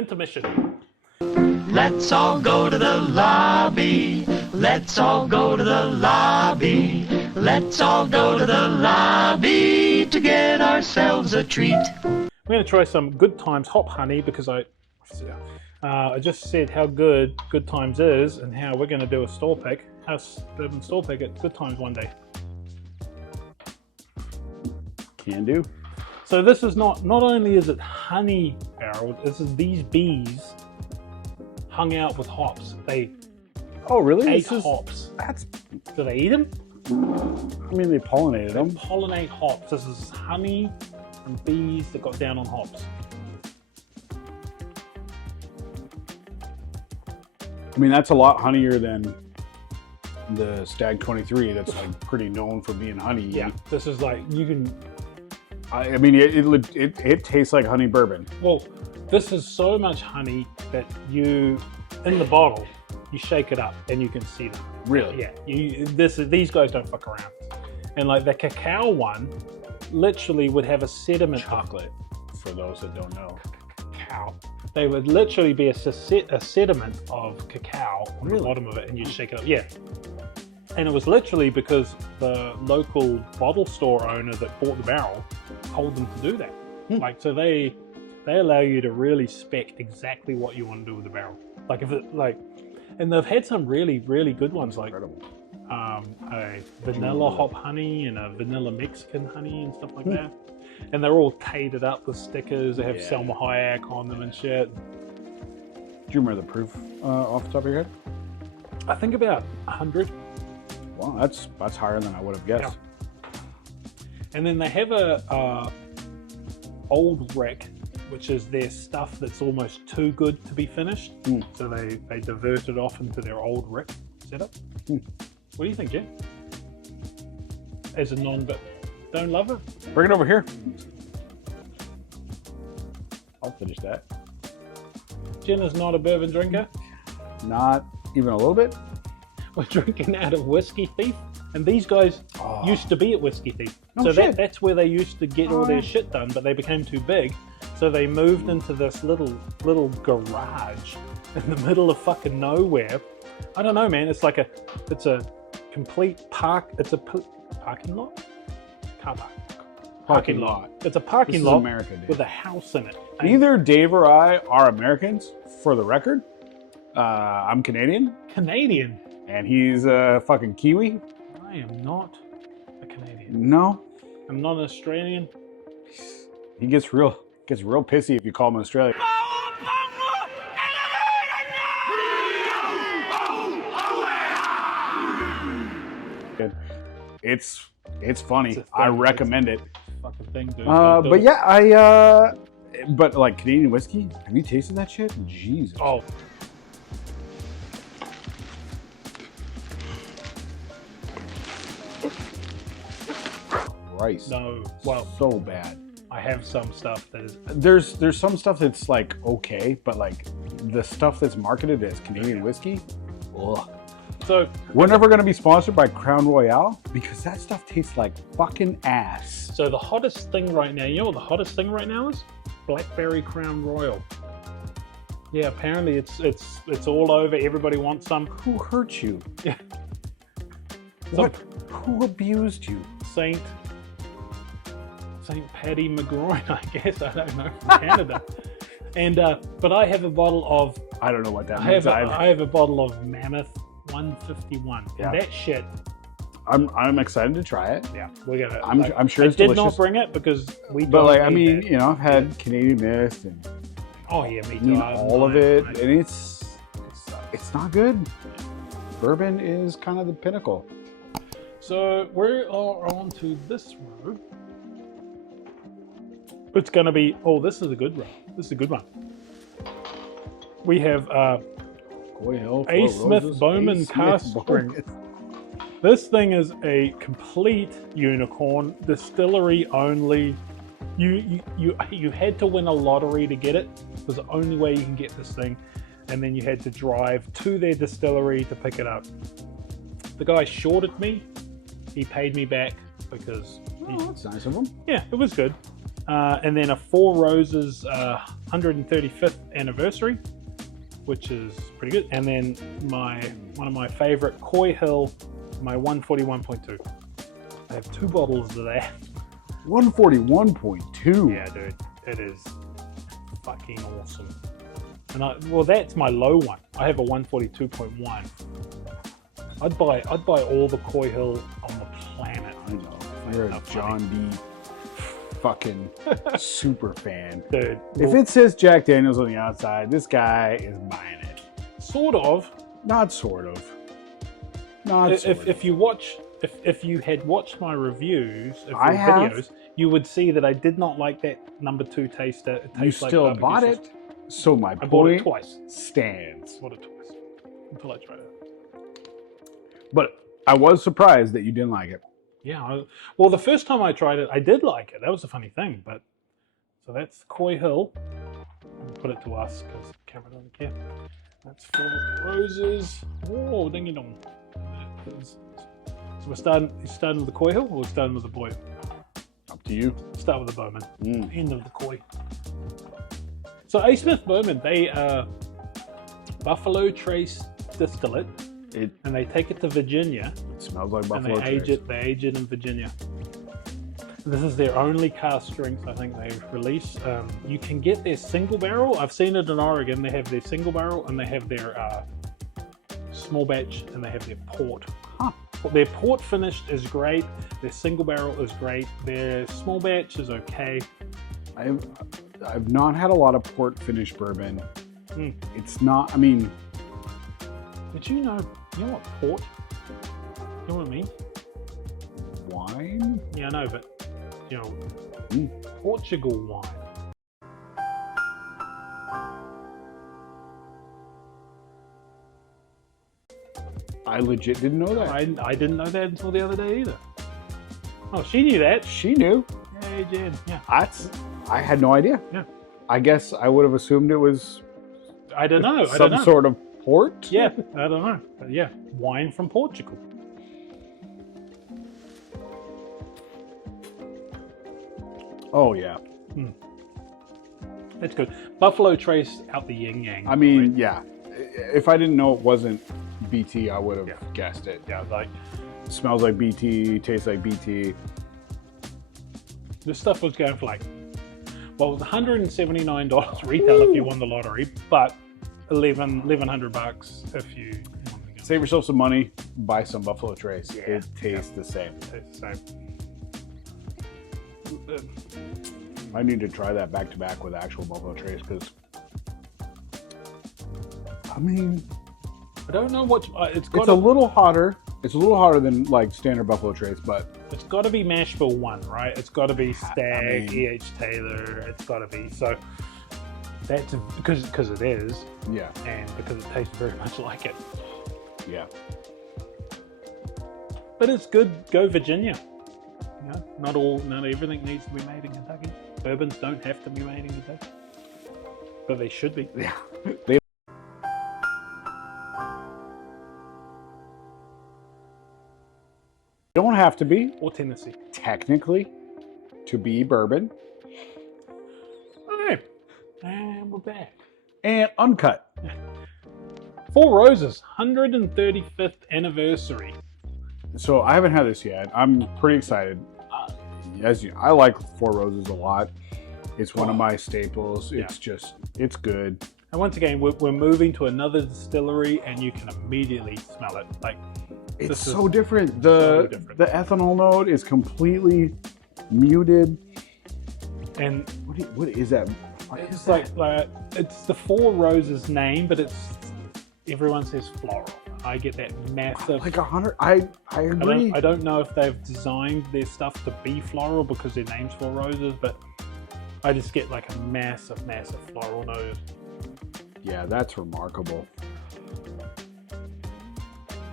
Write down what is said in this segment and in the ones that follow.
Intermission. Let's all go to the lobby. Let's all go to the lobby. Let's all go to the lobby to get ourselves a treat. We're going to try some Good Times Hop Honey because I just said how good Good Times is and how we're going to do a store pick, HOUSE Bourbon store pick at Good Times one day. Can do. So this is not only is it honey barreled, this is these bees hung out with hops. They ate hops. Do they eat them? I mean, they pollinated them. Pollinate hops. This is honey and bees that got down on hops. I mean, that's a lot honeyer than the Stag 23 that's like pretty known for being honey. Yeah, this is like, you can... I mean, it tastes like honey bourbon. Well, this is so much honey that you, in the bottle, you shake it up and you can see them. Really? Yeah. These guys don't fuck around. And like the cacao one, literally would have a sediment. Chocolate, for those that don't know. Cacao. They would literally be a sediment of cacao on the bottom of it, and you'd shake it up. Yeah. And it was literally because the local bottle store owner that bought the barrel told them to do that. Like, so they allow you to really spec exactly what you want to do with the barrel. Like if it and they've had some really good ones, like a vanilla hop honey and a vanilla Mexican honey and stuff like that. And they're all catered up with stickers. They have Selma Hayek on them and shit. Do you remember the proof off the top of your head? I think about 100. Wow, that's higher than I would have guessed. Yeah. And then they have a old wreck, which is their stuff that's almost too good to be finished. So they divert it off into their old wreck setup. What do you think, Jen? As a don't love it? Bring it over here. I'll finish that. Jen is not a bourbon drinker. Not even a little bit. We're drinking out of Whiskey Thief, and these guys used to be at Whiskey Thief. No so shit. that's where they used to get all their shit done, but they became too big. So they moved into this little garage in the middle of fucking nowhere. I don't know, man. It's a complete park. It's a parking lot? Car park. Parking lot. It's a parking lot America, dude. with a house in it. Neither Dave or I are Americans, for the record. I'm Canadian. Canadian. And he's a fucking Kiwi. I am not a Canadian. No. I'm not an Australian. He gets real pissy if you call him Australian. It's funny. I recommend it. Fucking thing, dude. But yeah, but like Canadian whiskey, have you tasted that shit? Jesus. Oh. Christ. No. Well, so bad. I have some stuff that is. There's some stuff that's like okay, but like the stuff that's marketed as Canadian whiskey, ugh. So we're never going to be sponsored by Crown Royal because that stuff tastes like fucking ass. So the hottest thing right now, you know what the hottest thing right now is? Blackberry Crown Royal. Yeah, apparently it's all over. Everybody wants some. Who hurt you? Yeah. What? Who abused you? Saint Paddy McGroin, I guess. I don't know, from Canada. And but I have a bottle of. I don't know what that means. I have a bottle of Mammoth 151. Yeah. And that shit. I'm excited to try it. Yeah, we're gonna. I'm sure it's delicious. I did not bring it because we. But don't like, I need mean, that. you know, I've had Canadian Mist and. Oh yeah, me I too. mean, all of it, and it's not good. Bourbon is kind of the pinnacle. So we are on to this row. It's going to be, this is a good row. This is a good one. We have Coy Hill, A.Bowman Cask. This thing is a complete unicorn, distillery only. You had to win a lottery to get it. It was the only way you can get this thing. And then you had to drive to their distillery to pick it up. The guy shorted me. He paid me back because... that's nice of him. Yeah, it was good. And then a Four Roses 135th anniversary, which is pretty good. And then one of my favorite, Coy Hill, my 141.2. I have 2 bottles of that. 141.2. Yeah, dude, it is fucking awesome. And well, that's my low one. I have a 142.1. I'd buy all the Coy Hill on the planet. I know. You're a John D. fucking super fan. Dude, if it says Jack Daniels on the outside, this guy is buying it. Sort of. Not sort of. Not sort of. If you had watched my reviews of I have. videos, you would see that I did not like that number 2 taster. It You tastes like still barbecue bought sauce. it, so my I bought it point twice. stands. Bought it twice until I tried it. But I was surprised that you didn't like it. Yeah, well, the first time I tried it, I did like it. That was a funny thing. But so that's Coy Hill. I'll put it to us because the camera doesn't care. That's Four Roses. Oh, dingy dong. So we're starting with the Coy Hill, or we're starting with the Boy? Up to you. Start with the Bowman. End of the Coy. So A. Smith Bowman, they Buffalo Trace distillate, and they take it to Virginia. It smells like Buffalo And Trace. they age it in Virginia. This is their only cask strength I think they release. You can get their single barrel. I've seen it in Oregon. They have their single barrel and they have their small batch and they have their port. Huh. Their port finished is great. Their single barrel is great. Their small batch is okay. I've not had a lot of port finished bourbon. It's not, I mean... Did you know what port? You know what I mean? Wine? Yeah, I know, but you know, Portugal wine. I legit didn't know that. I didn't know that until the other day either. Oh, she knew that. She knew. Yay, Jen. Yeah. I had no idea. Yeah. I guess I would have assumed it was I don't know. some sort of port. Yeah, I don't know. But yeah, wine from Portugal. Oh, yeah. That's good. Buffalo Trace out the yin yang. I mean, right? yeah. If I didn't know it wasn't BT, I would have guessed it. Yeah, like Smells like BT, tastes like BT. this stuff was going for like, well, it was $179 retail if you won the lottery, but $1,100 if you won the game. Save yourself some money, buy some Buffalo Trace. Yeah. It tastes the same. It's the same. I need to try that back to back with actual Buffalo Trace because, I mean, I don't know what it's got. it's a little hotter. It's a little hotter than like standard Buffalo Trace, but it's got to be mash bill 1, right? It's got to be Stag, I mean, E.H. Taylor. It's got to be so. That's because it is, yeah, and because it tastes very much like it. yeah. But it's good. Go Virginia. You know, not everything needs to be made in Kentucky. Bourbons don't have to be made in Kentucky, but they should be. Yeah, they don't have to be Or Tennessee. technically to be bourbon Okay, and we're back. and uncut. Four Roses, 135th anniversary. So I haven't had this yet. I'm pretty excited. As you, I like Four Roses a lot. It's one of my staples. It's just, it's good. And once again, we're moving to another distillery, and you can immediately smell it. Like It's this so is different. so different. The ethanol note is completely muted. And What is that? What it's is that? like it's the Four Roses name, but it's everyone says floral. I get that massive. Like 100. I agree. I don't know if they've designed their stuff to be floral because their name's Four Roses, but I just get like a massive floral nose. Yeah, that's remarkable.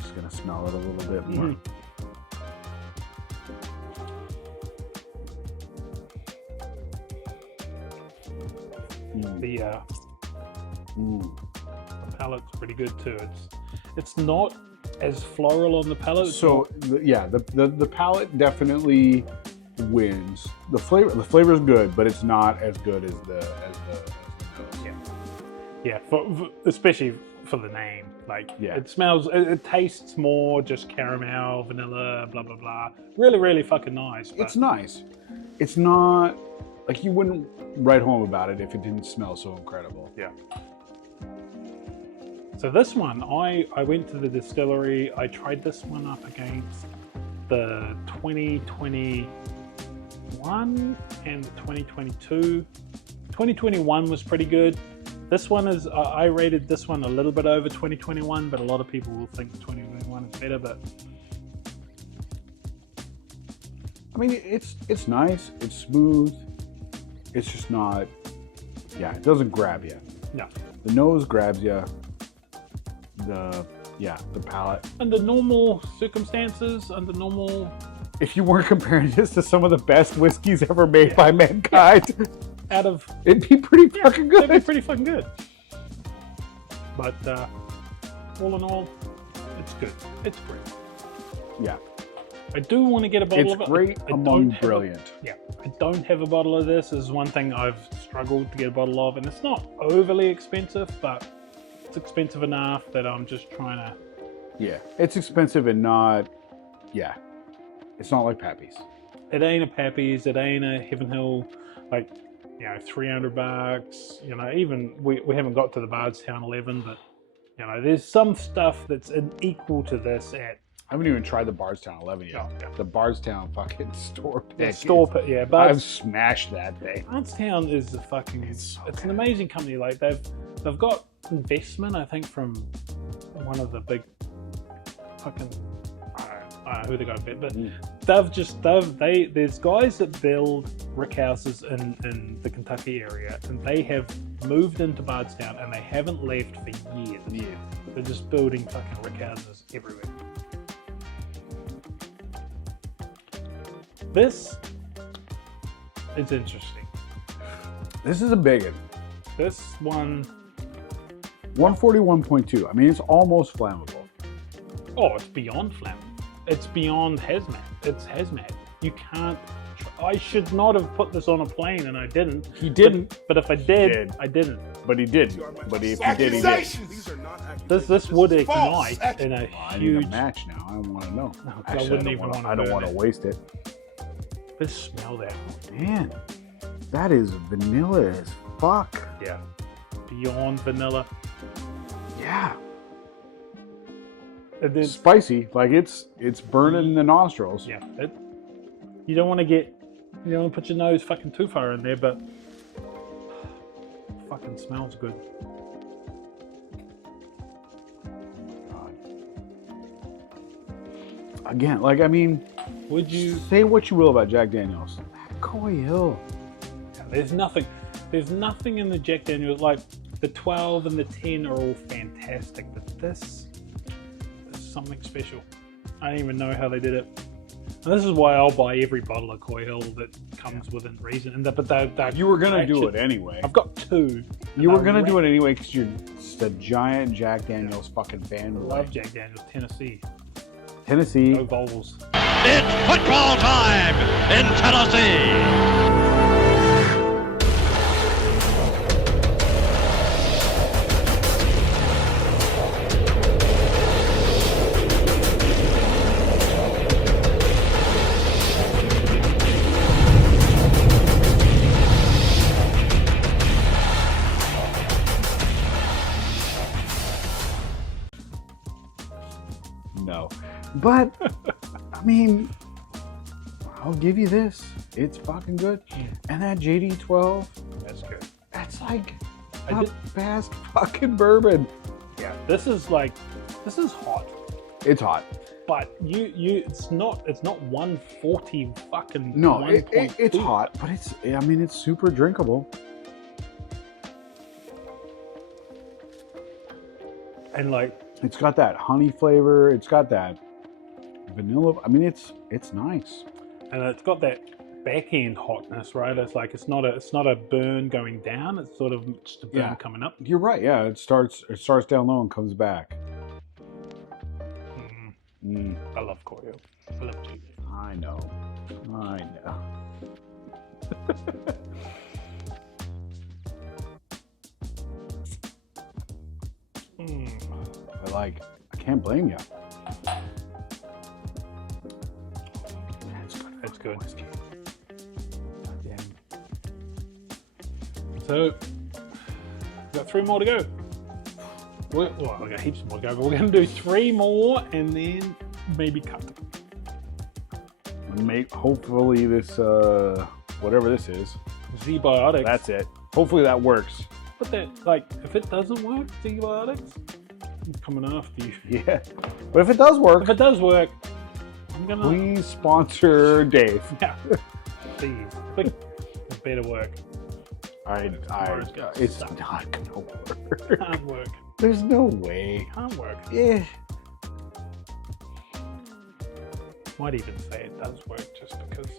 Just gonna smell it a little bit more. The palate's pretty good too. It's not as floral on the palate. So the palate definitely wins. The flavor is good, but it's not as good as the nose. Yeah, especially for the name. Like, Yeah. it smells, it tastes more just caramel, vanilla, blah, blah, blah. Really, really fucking nice. But It's nice. It's not, like, you wouldn't write home about it if it didn't smell so incredible. Yeah. So this one, I went to the distillery. I tried this one up against the 2021 and the 2022. 2021 was pretty good. This one is, I rated this one a little bit over 2021, but a lot of people will think 2021 is better. But I mean, it's nice. It's smooth. It's just not. Yeah, it doesn't grab you. no. The nose grabs you. The palate. Under normal circumstances, under normal, If you weren't comparing this to some of the best whiskeys ever made by mankind, out of, it'd be pretty fucking it'd be good. pretty fucking good. But all in all, it's good. It's great. Yeah, I do want to get a bottle it's of it. great I among don't have brilliant. I don't have a bottle of this. This is one thing I've struggled to get a bottle of, and it's not overly expensive, but it's expensive enough that I'm just trying to. Yeah, it's expensive and not. Yeah, it's not like Pappy's. It ain't a Pappy's. It ain't a Heaven Hill, like, $300. Even we haven't got to the Bardstown 11, but there's some stuff that's equal to this at. I haven't even tried the Bardstown 11 yet. Oh, yeah. The Bardstown fucking store pick. The store pick, yeah. I've smashed that thing. Bardstown is a fucking. It's an amazing company. Like they've got investment, I think, from one of the big fucking. I don't know who they got a bit, but there's guys that build rick houses in the Kentucky area, and they have moved into Bardstown, and they haven't left for years. They're just building fucking rick houses everywhere. This is interesting. This is a big one. This one, 141.2. I mean, it's almost flammable. oh, it's beyond flammable. It's beyond hazmat. It's hazmat. You can't. I should not have put this on a plane, and I didn't. He didn't. But if I did, I didn't. But he did. But if he did, he did. These are not accusations. This would It's false. ignite in a I need huge. a match now. I want to know. No, I Actually, wouldn't even I don't want to burn it. waste it. Just smell that. Man, that is vanilla as fuck. Yeah. Beyond vanilla. Yeah. And then, Spicy. Like it's burning in the nostrils. yeah. You don't want to put your nose fucking too far in there, but fucking smells good. Again, like, I mean, Would you? say what you will about Jack Daniels. Coy Hill. There's nothing in the Jack Daniels, like the 12 and the 10 are all fantastic, but this is something special. I don't even know how they did it. And this is why I'll buy every bottle of Coy Hill that comes within reason. But they're You were gonna do it anyway. I've got two. You were gonna do it anyway because you're just a giant Jack Daniels fucking I fanboy. love Jack Daniels, Tennessee. Tennessee. No vowels. It's football time in Tennessee. No. But, I mean, I'll give you this. It's fucking good. And that JD12, That's good. that's like I the did- best fucking bourbon. Yeah. This is hot. It's hot. But it's not 140 fucking. No, it's 1.2. hot, but it's super drinkable. And like, It's got that honey flavor. It's got that vanilla. I mean, it's nice. and it's got that back end hotness, right? It's like it's not a burn going down. It's sort of just a burn Yeah. coming up. You're right. Yeah, it starts down low and comes back. I love Coy Hill. I love JD. I know. I know. But like, I can't blame you. That's good. Whiskey. Goddamn. So, we've got 3 more to go. Well, I've got heaps more to go, but we're going to do 3 more and then maybe cut. Hopefully this, whatever this is. Zbiotics. That's it. Hopefully that works. But that, like, if it doesn't work, Zbiotics, I'm coming after you. Yeah. But if it does work, If it does work, I'm going to... please sponsor Dave. Yeah. Please. It better work. It's not gonna work. Can't work. There's no way. Can't work. Yeah. Might even say it does work just because.